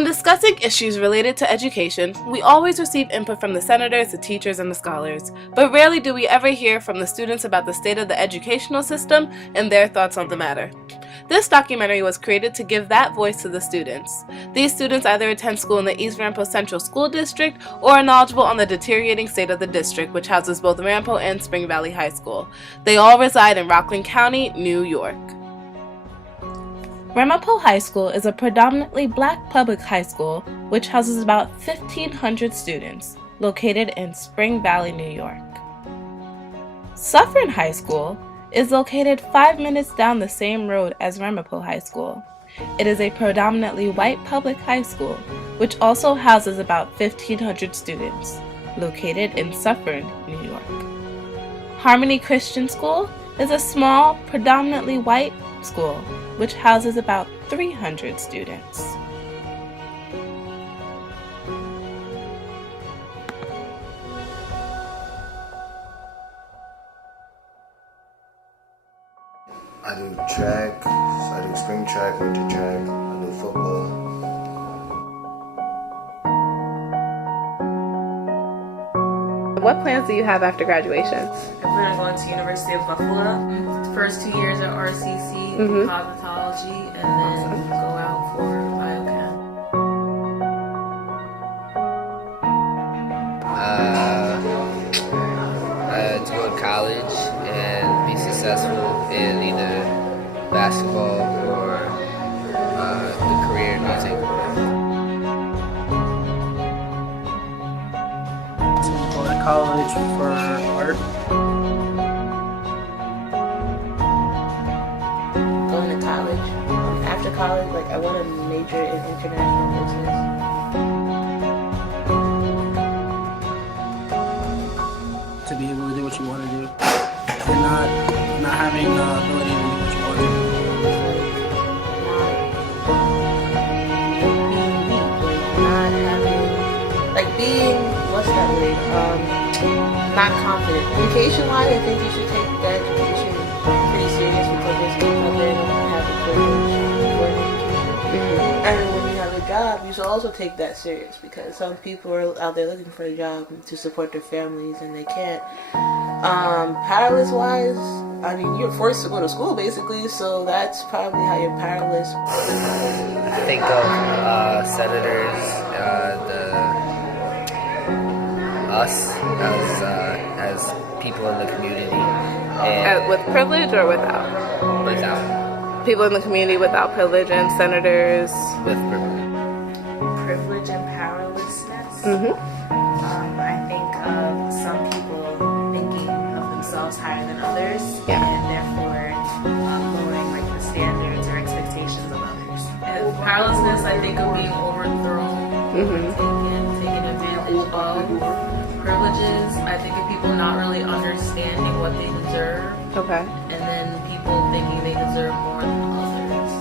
When discussing issues related to education, we always receive input from the senators, the teachers, and the scholars, but rarely do we ever hear from the students about the state of the educational system and their thoughts on the matter. This documentary was created to give that voice to the students. These students either attend school in the East Ramapo Central School District or are knowledgeable on the deteriorating state of the district, which houses both Ramapo and Spring Valley High School. They all reside in Rockland County, New York. Ramapo High School is a predominantly black public high school which houses about 1,500 students, located in Spring Valley, New York. Suffern High School is located 5 minutes down the same road as Ramapo High School. It is a predominantly white public high school which also houses about 1,500 students, located in Suffern, New York. Harmony Christian School is a small, predominantly white school which houses about 300 students. I do track, so I do spring track, winter track, I do football. What plans do you have after graduation? I plan on going to University of Buffalo. The first 2 years at RCC, cosmetology, and then go out for biochem. To go to college and be successful in either basketball or the career in music. To go to college for art. Going to college. After college, I want to major in international business. To be able to do what you want to do. And not having the ability to do what you want to do. What's that word? Not confident. Education-wise, I think you should take that education pretty serious because there's people out there that don't have the privilege for an education. And when you have a job, you should also take that serious because some people are out there looking for a job to support their families and they can't. Powerless-wise, I mean, you're forced to go to school basically, so that's probably how you're powerless. Think of senators, us as people in the community. And With privilege or without? without. People in the community without privilege and senators. With privilege. Privilege and powerlessness. I think of some people thinking of themselves higher than others, and therefore lowering the standards or expectations of others. And powerlessness, I think of being overthrown, taken advantage of. Privileges, I think of people not really understanding what they deserve. Okay. And then people thinking they deserve more than others.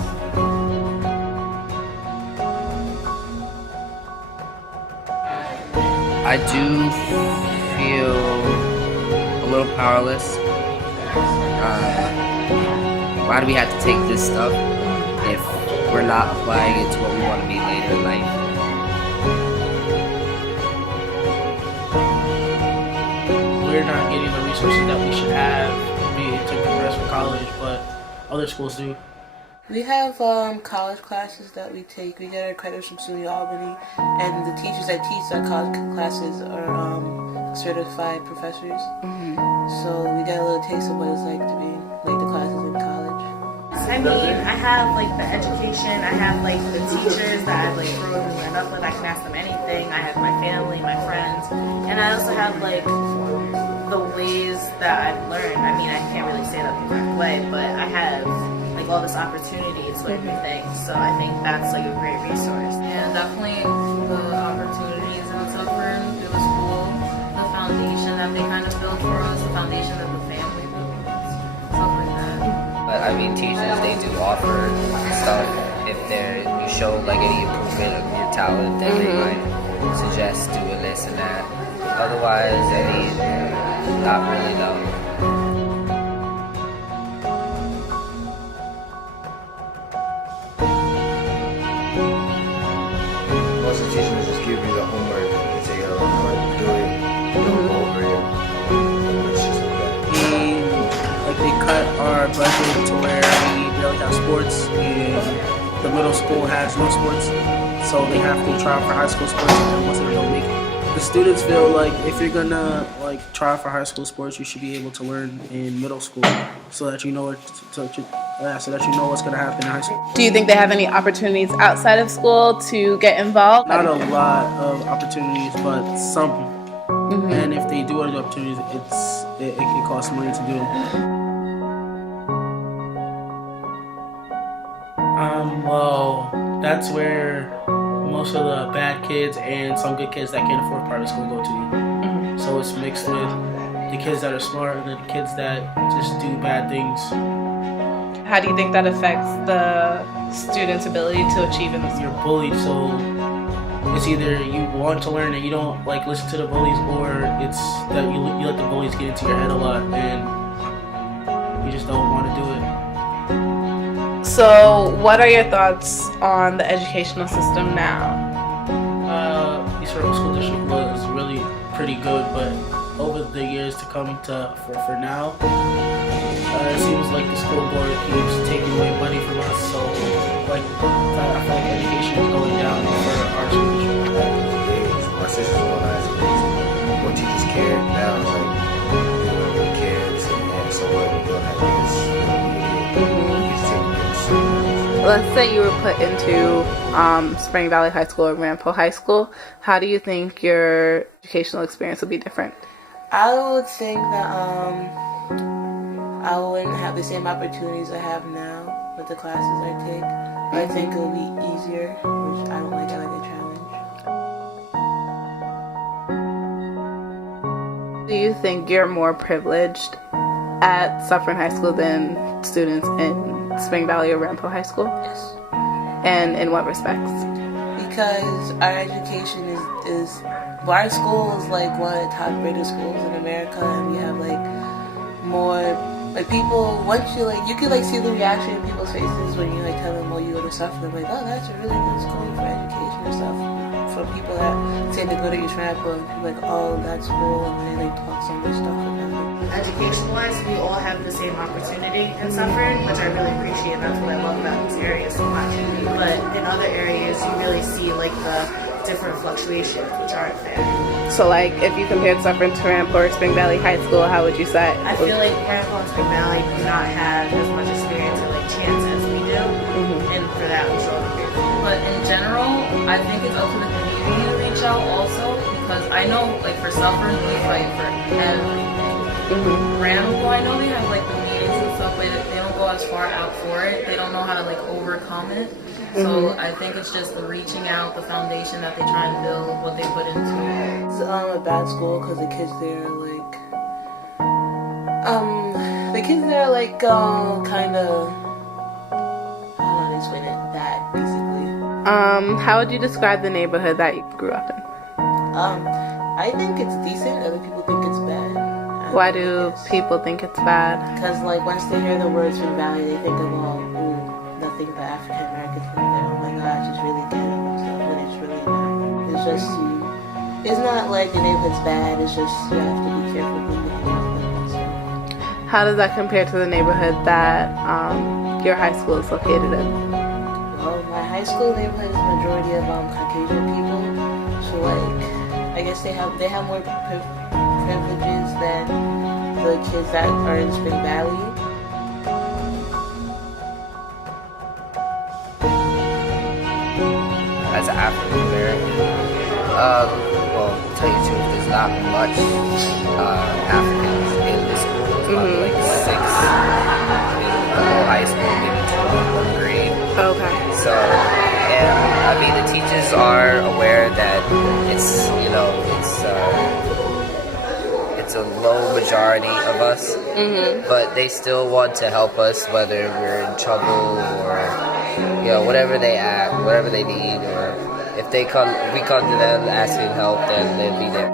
I do feel a little powerless. Why do we have to take this stuff if we're not applying it to what we want to be later in life? We're not getting the resources that we should have to progress for college, but other schools do. We have college classes that we take. We get our credits from SUNY Albany, and the teachers that teach our college classes are certified professors. So we get a little taste of what it's like to be in the classes in college. I mean, I have the education, I have the teachers that I've grown and learned up with. I can ask them anything. I have my family, my friends, and I also have the ways that I've learned. I mean, I can't really say that the correct way, but I have all this opportunity to learn new things. So I think that's a great resource. And definitely the opportunities in Suffern through the school, the foundation that they kind of built for us, the foundation that the family built for us, stuff like that. But I mean, teachers, they do offer stuff if you show any improvement of your talent, then they might suggest doing this and that. Otherwise, I mean, not really, no. most of the teachers just give you the homework and say, "Oh, do it, don't go over it." It's just like that. Like they cut our budget to where we barely have sports, and the middle school has no sports, so they have to try out for high school sports, and then once they don't make it. The students feel like if you're gonna like try out for high school sports, you should be able to learn in middle school, so that you know so that you know what's gonna happen in high school. Do you think they have any opportunities outside of school to get involved? Not a lot of opportunities, but some. And if they do have the opportunities, it costs money to do them. Well, that's where most of the bad kids and some good kids that can't afford private school go to. So it's mixed with the kids that are smart and the kids that just do bad things. How do you think that affects the student's ability to achieve in this? You're bullied, so it's either you want to learn and you don't like listen to the bullies, or it's that you let the bullies get into your head a lot and you just don't want to do it. So, what are your thoughts on the educational system now? East River School District was really pretty good, but over the years to come for now, it seems like the school board keeps taking away money from us. So, like, I feel like education is going down for our school district. My sister's one of more teachers care now. It's like they don't really care. And so what? We don't have this. Let's say you were put into Spring Valley High School or Rampo High School. How do you think your educational experience would be different? I would think that I wouldn't have the same opportunities I have now with the classes I take. I think it would be easier, which I don't like. I like a challenge. Do you think you're more privileged at Suffern High School than students in Spring Valley or Rampo High School? Yes. And in what respects? Because our education is our school is like one of the top rated schools in America, and we have like more like people. Once you like, you can like see the reaction in people's faces when you like tell them, "Oh, you go to Suffern." They're like, "Oh, that's a really good school for education and stuff." For people that say they go to East Rampo, and people like, "Oh, that's cool," and they like talk so much stuff about it. Education-wise, we all have the same opportunity in Suffern, which I really appreciate. That's what I love about this area so much. But in other areas, you really see like the different fluctuations, which aren't fair. So, like, if you compared Suffern to Rampo or Spring Valley High School, how would you say? I feel like Rampo and Spring Valley do not have as much experience or like chance as we do, and for that we should all be grateful. But in general, I think it's up to the community to reach out also, because I know like for Suffern, we fight for everything. Rampo, I know they have like the meetings and stuff, but they don't go as far out for it. They don't know how to like overcome it. So I think it's just the reaching out, the foundation that they try and build, what they put into it. It's a bad school because the kids there are like, kind of, I don't know how to explain it, bad basically. How would you describe the neighborhood that you grew up in? I think it's decent. Other people think it's bad. Why do people think it's bad? Because like once they hear the words Spring Valley, they think of nothing but African Americans live there. Oh my gosh, it's really ghetto and stuff, but it's really not. It's just it's not like the neighborhood's bad. It's just you have to be careful who you hang out with and stuff. How does that compare to the neighborhood that your high school is located in? Well, my high school neighborhood is a majority of Caucasian people, so like I guess they have more privileges than the kids that are in Spring Valley. As an African American, well, to tell you the truth, there's not much Africans in the school. It's probably like 6 in the whole high school, maybe 2 grade. Okay. So, and I mean, the teachers are aware that it's a low majority of us, but they still want to help us, whether we're in trouble or whatever they need, or if we come to them asking help, then they'll be there.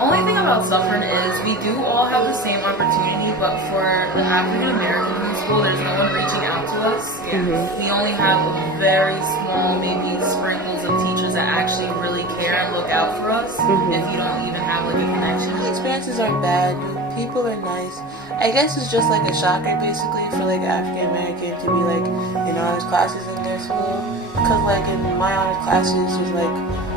Only thing about Suffern is we do all have the same opportunity, but for the African Americans in school, there's no one reaching out to us. We only have a very small, maybe sprinkles of teachers to actually really care and look out for us if you don't even have like a connection. The experiences aren't bad. People are nice. I guess it's just like a shocker basically for like African American to be like in honors classes in their school. Because like in my honors classes there's like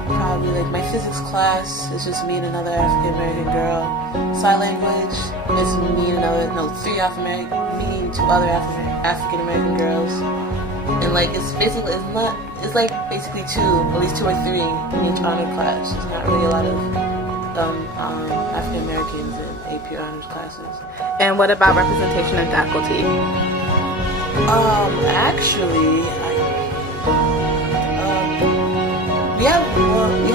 probably like my physics class is just me and another African American girl. Sign language is me and two other African American girls. And like it's basically it's like basically at least two or three in each honor class. There's not really a lot of African Americans in AP honors classes. And what about representation in faculty? Actually, we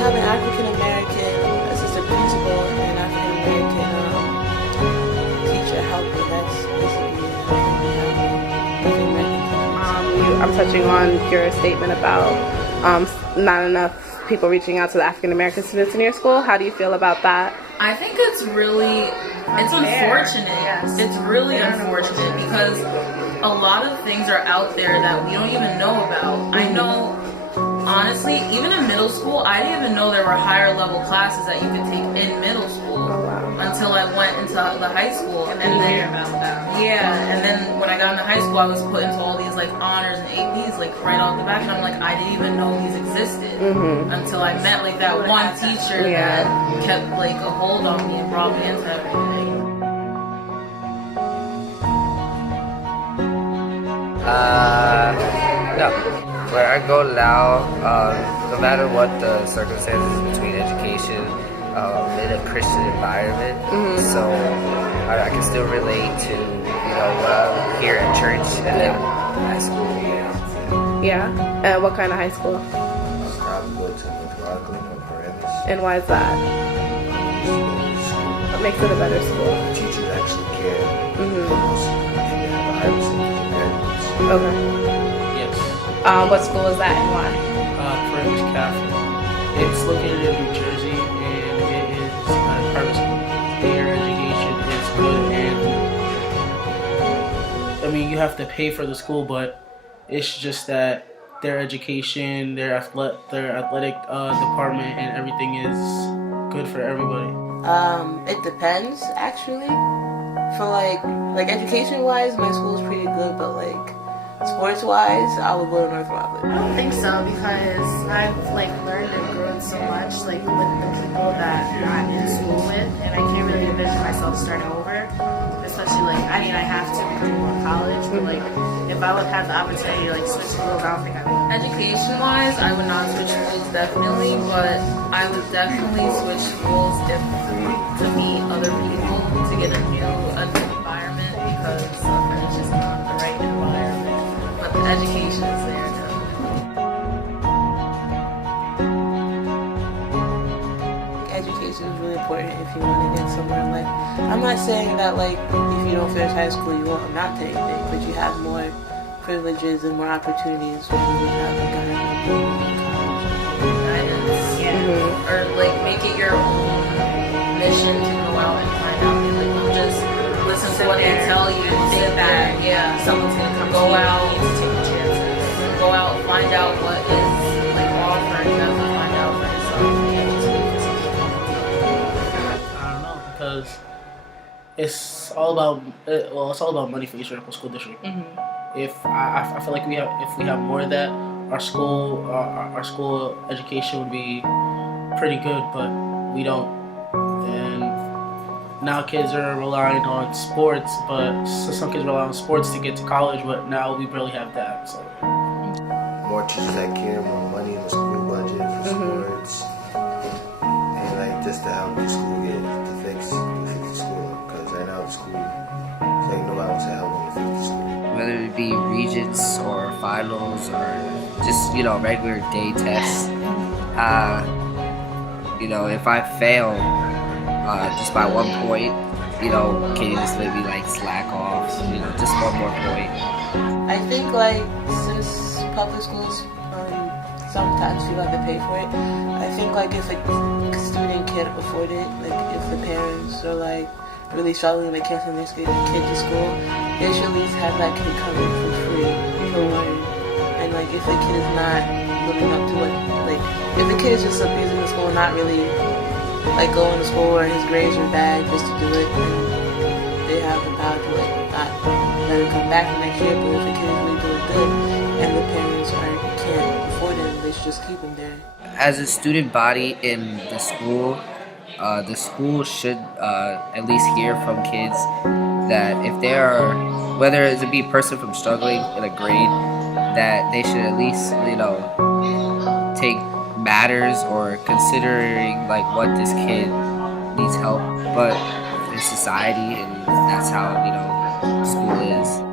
have an African American assistant principal and an African American teacher helper. That's basically African American. I'm touching on your statement about not enough people reaching out to the African American students in your school. How do you feel about that? I think it's unfortunate. Yes. It's really unfortunate because a lot of things are out there that we don't even know about. I know, honestly, even in middle school, I didn't even know there were higher level classes that you could take in middle school until I went into the high school. And then hear about that. Yeah, and then when I got into high school, I was put into all these like honors and APs like right off the back, and I'm like, I didn't even know these existed until I met like that one teacher that kept like a hold on me and brought me into everything. No. Where I go now, no matter what the circumstances between education, in a Christian environment, so I can still relate to, what I'm here at church and then high school. Yeah. What kind of high school? I'll probably go to North Rockland or Powerlessness. And why is that? What makes it a better school? Teachers actually care. And they have a higher percentage of graduates. Okay. Yes. What school is that and why? Friends Catholic. It's located in New Jersey, and it is a private school. Their education is good, and I mean you have to pay for the school, but it's just that their education, their athletic department, and everything is good for everybody. It depends actually. For like education wise, my school's pretty good, but like sports wise, I would go to North Rockland. I don't think so because I've like learned and grown so much like with the people that I'm in school with, and I can't really envision myself starting over. Especially like I have to because I'm in college, but like if I would have the opportunity to like switch schools, I don't think I would. Education wise, I would not switch schools definitely, but I would definitely switch schools if to meet other people, to get a new environment, because it's just not the right environment. But the education is there. Education is really important if you want to get somewhere in life. I'm not saying that like if you don't finish high school you won't amount to anything, but you have more privileges and more opportunities when you have like guidance, or like make it your own mission to go out and find out. Like don't just listen to what they tell you and think that someone's gonna come go out, take chances, go out, find out what is like offered. You have to find out for yourself. Because it's all about money for each local school district. If I feel like if we have more of that, our school education would be pretty good, but we don't. And now kids are relying on sports, but some kids rely on sports to get to college, but now we barely have that. So More teachers that care, more money in the school budget for sports, and like just to help the school fix the school, because right now the school, it's like nobody wants to help them fix the school. Whether it be regents or finals or just, regular day tests. If I fail just by 1 point, can you just let me slack off, just one more point. I think since public schools sometimes you have to pay for it, I think if a student can't afford it, if the parents are really struggling, they can't send their kid to school, they should at least have that kid come in for free to learn. And if the kid is not living up to what, if the kid kid is just abusing the school, not really like going to school where his grades are bad just to do it, and they have the power to like not let it come back the next year. But if the kid is really doing good and the parents can't afford him, they should just keep him there. As a student body in the school should at least hear from kids that if they are, whether it be a person from struggling in a grade, that they should at least, take matters or considering like what this kid needs help, but in society, and that's how school is.